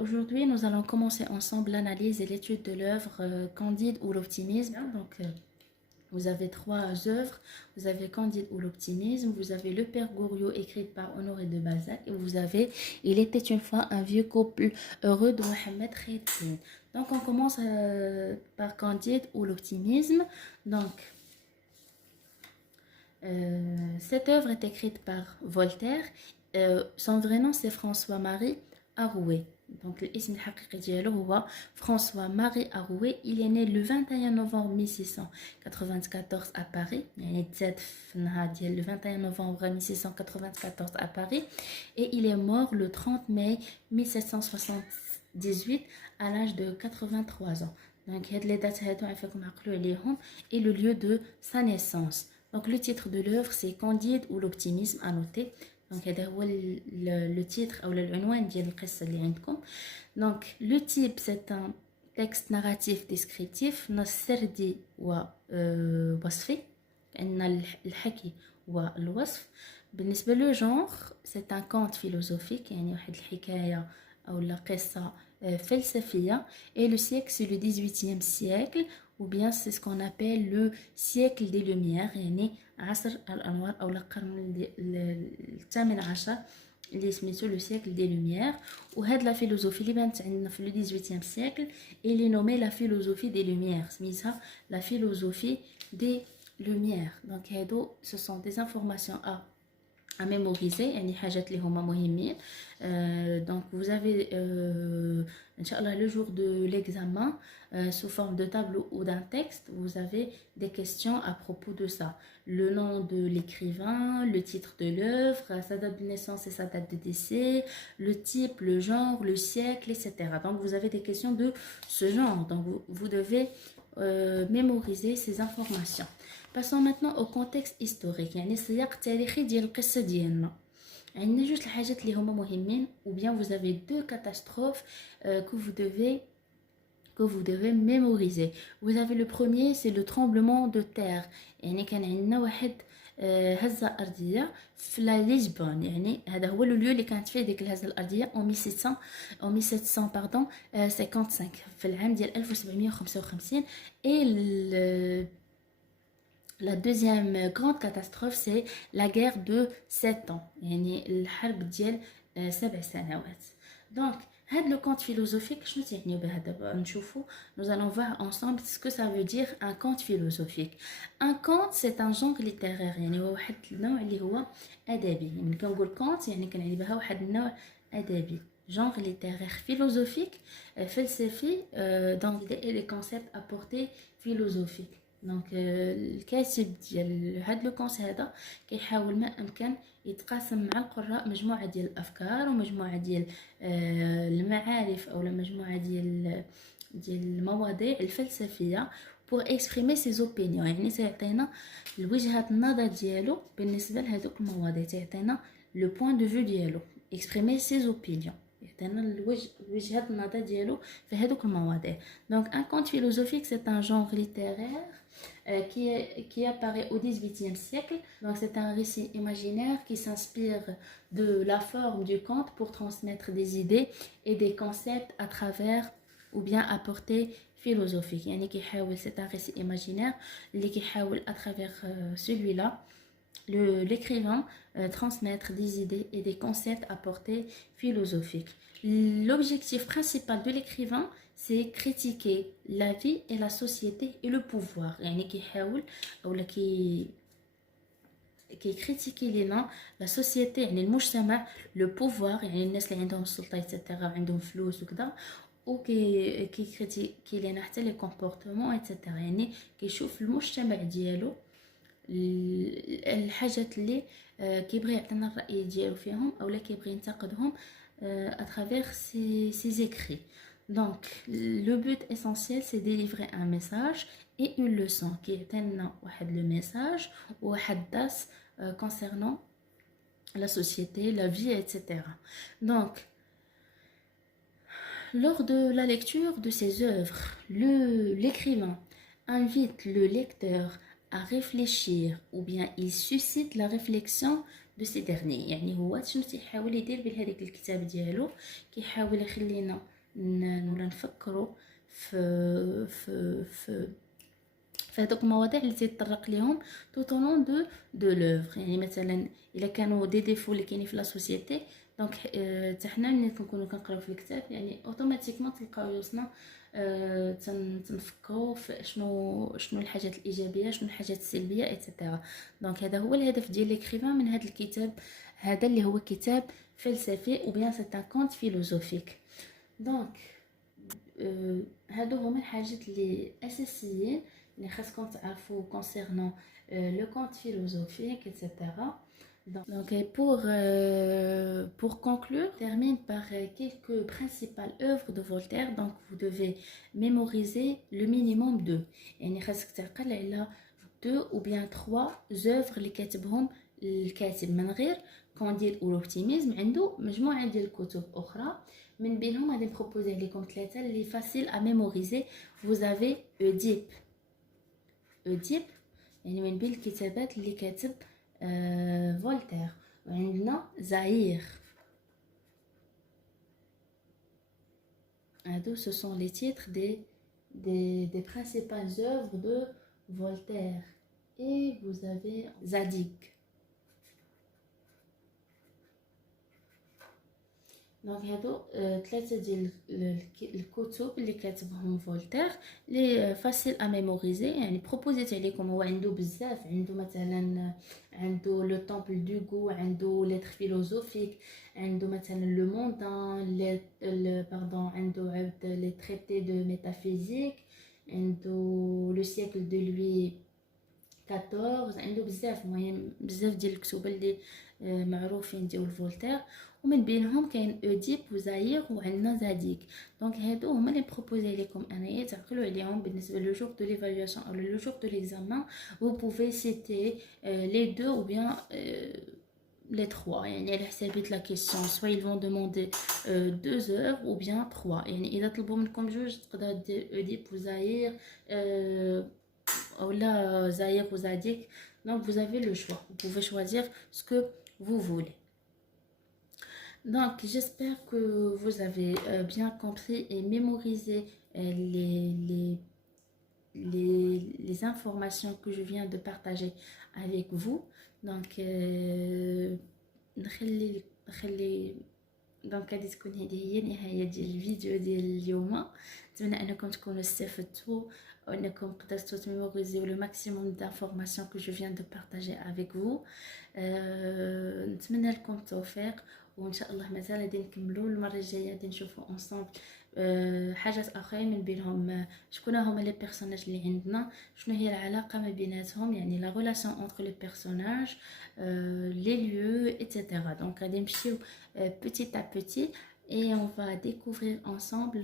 Aujourd'hui, nous allons commencer ensemble l'analyse et l'étude de l'œuvre Candide ou l'optimisme. Vous avez trois œuvres. Vous avez Candide ou l'optimisme, vous avez Le Père Goriot écrite par Honoré de Balzac et vous avez Il était une fois un vieux couple heureux de Mohamed Khelil. Donc on commence par Candide ou l'optimisme. Cette œuvre est écrite par Voltaire. Son vrai nom c'est François-Marie Arouet. Donc l'ism الحقيقي ديالو هو François-Marie Arouet. Il est né le 21 novembre 1694 à Paris. يعني تزاد في النهار ديال le 21 novembre 1694 à Paris et il est mort le 30 mai 1778 à l'âge de 83 ans. Donc هاد لي دات هادو عافاكم عقلوا عليهم et le lieu de sa naissance. Donc le titre de l'œuvre c'est Candide ou l'optimisme à noter. Donc هذا هو le titre ou العنوان ديال القصة اللي عندكم. Donc le type c'est un texte narratif descriptif نص سردي ووصفي عندنا الحكي والوصف. بالنسبة لو genre c'est un conte philosophique يعني واحد الحكاية أو قصة فلسفية et le siècle c'est le 18e siècle ou bien c'est ce qu'on appelle le siècle des Lumières يعني عصر الأنوار أو القرن الثامن عشر اللي سميتو لو سيكل دي لوميير. وهاد لا فيلوزوفي اللي بانت عندنا في لو 18 سيكل اللي نومي لا فيلوزوفي دي لوميير سميتها لا فيلوزوفي دي لوميير. دونك هادو سو سون دي انفورماسيون à mémoriser يعني حاجات اللي هما مهمين. Donc vous avez Inch'Allah le jour de l'examen sous forme de tableau ou d'un texte, vous avez des questions à propos de ça. Le nom de l'écrivain, le titre de l'œuvre, sa date de naissance et sa date de décès, le type, le genre, le siècle, etc. Donc vous avez des questions de ce genre. Donc vous devez mémoriser ces informations. Passons maintenant au contexte historique يعني السياق التاريخي ديال القصة ديالنا. عندنا جوج الحاجات اللي هما مهمين ou bien vous avez deux catastrophes que vous devez mémoriser. Vous avez le premier c'est le tremblement de terre يعني كان عندنا واحد هزة أرضية في لشبونة يعني هذا هو لو اللي كانت فيه ديك الهزة الأرضية en 1700 pardon 55 في العام ديال 1755 et la deuxième grande catastrophe c'est la guerre de 7 ans يعني الحرب ديال 7 سنوات. Donc هاد le conte philosophique شنو تيعني بها دابا نشوفوا. Nous allons voir ensemble ce que ça veut dire un conte philosophique. Un conte c'est un genre littéraire يعني هو واحد النوع اللي هو ادبي. يعني كنقول conte يعني كنعني بها واحد النوع ادبي genre littéraire philosophique فلسفي donc les concepts apportés philosophiques. دونك الكاتب ديال هاد لو كونس هذا كيحاول ما امكن يتقاسم مع القراء مجموعه ديال الافكار ومجموعه ديال المعارف او مجموعه ديال المواضيع الفلسفيه pour exprimer ses opinions. يعني سيعطينا الوجهات النظر ديالو بالنسبه لهذوك المواضيع تعطينا لو بوين دو فيو ديالو exprimer ses opinions يعطينا وجهة النظر ديالو في هذوك المواضيع. Donc un conte philosophique c'est un genre littéraire qui apparaît au 18e siècle. Donc c'est un récit imaginaire qui s'inspire de la forme du conte pour transmettre des idées et des concepts à travers ou bien à portée philosophique. يعني كيحاول c'est un récit imaginaire اللي كيحاول à travers celui-là l'écrivain transmettre des idées et des concepts à portée philosophique. L'objectif principal de l'écrivain c'est critiquer la vie et la société et le pouvoir. يعني كيحاول أو كي critiquer لنا la société يعني المجتمع le pouvoir يعني الناس اللي عندهم السلطة etc عندهم فلوس وكذا وكي كريتيكي لنا حتى لي كومبورتمون etc يعني كيشوف المجتمع ديالو الحاجات اللي كيبغي يعطينا الرأي ديالو فيهم او لا كيبغي ينتقدهم à travers ses écrits. Donc le but essentiel c'est délivrer un message et une leçon qui يعطينا واحد le message وواحد درس concernant la société, la vie, etc. Donc lors de la lecture de ces œuvres, l'écrivain invite le lecteur à réfléchir ou bien il suscite la réflexion de ces derniers. يعني هو شنو تيحاول يدير بهذيك الكتاب ديالو كيحاول يخلينا نفكروا في فهذوك المواضيع اللي تيتطرق ليهم tout au long de l'œuvre. يعني مثلا الا كانوا دي ديفو اللي كاينين في لا سوسيتي دونك حتى حنا ملي كنكونوا كنقراو في الكتاب يعني اوتوماتيكمون تلقاو راسنا تنفكروا في شنو الحاجات الايجابيه شنو الحاجات السلبيه ايتترا. دونك هذا هو الهدف ديال ليكريفان من هذا الكتاب هذا اللي هو كتاب فلسفي او بيان سي ان كونت فيلوزوفيك. دونك هادو هما الحاجات اللي اساسيين اللي خاصكم تعرفوا concernant le conte philosophique, etc. Donc pour conclure, je termine par quelques principales œuvres de Voltaire. Donc vous devez mémoriser le minimum deux. يعني خاصك تعقل على deux ou bien trois œuvres اللي كاتبهم الكاتب. من غير كانديد ou l'optimisme عنده مجموعة ديال الكتب أخرى من بينهم غادي نبروبوزي عليكم ثلاثة اللي فاسيل à mémoriser. Vous avez Oedipe. أوديب يعني من بين الكتابات اللي كاتب فولتير. وعندنا زهير. هادو ce sont les titres des principales œuvres de Voltaire. Et vous avez Zadig. دونك هادو ثلاثه ديال الكتب اللي كاتبهم فولتير لي فاسيل ا ميموريزي. يعني بروبوزيت عليكم هو عنده بزاف. عنده مثلا عنده لو طومبل دو غو عنده ليتر فيلوزوفيك عنده مثلا لو موندان باردون عنده عاود لي تريتي دو ميتافيزيك عنده لو سيكل دو لوي 14. عنده بزاف المهم بزاف ديال الكتب اللي معروفين ديال فولتير ومن بينهم كاين اوديب وزاير وعندنا زاديك. دونك هادو هما اللي بروبوزي لكم انايا تعقلوا عليهم بالنسبه لو جور دو ليفالواسيون او لو جور دو ليكزامان. vous pouvez citer les deux ou bien les trois. يعني على حسابيت لا كيسيون soit ils vont demander deux œuvres ou bien trois. يعني اذا طلبوا منكم جوج تقدر دير اوديب وزاير ولا زاير وزاديك. donc vous avez le choix, vous pouvez choisir ce que vous voulez. Donc j'espère que vous avez bien compris et mémorisé les informations que je viens de partager avec vous. Donc نخلي دونك غادي تكون هذه هي نهايه ديال الفيديو ديال اليوم. نتمنى انكم تكونوا استفدتوا وانكم قدرتوا تميموريزيو لو ماكسيموم دانفورماسيون كو جو فيان دو بارطاجي افيك فو. نتمنى لكم التوفيق وان شاء الله مازال غادي نكملوا المره الجايه غادي نشوفوا اونصومبل حاجات اخرين من بينهم شكون هما لي بيرسوناج اللي عندنا شنو هي العلاقه ما بيناتهم يعني لا ريلاسيون انتر لي بيرسوناج لي ليو ايتترا. دونك غادي نمشيو petit à petit et on va découvrir ensemble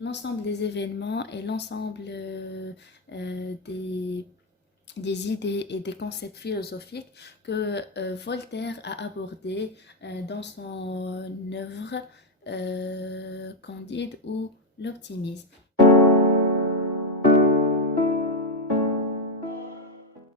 l'ensemble des événements et l'ensemble des idées et des concepts philosophiques que Voltaire a abordés dans son œuvre Candide ou l'optimisme.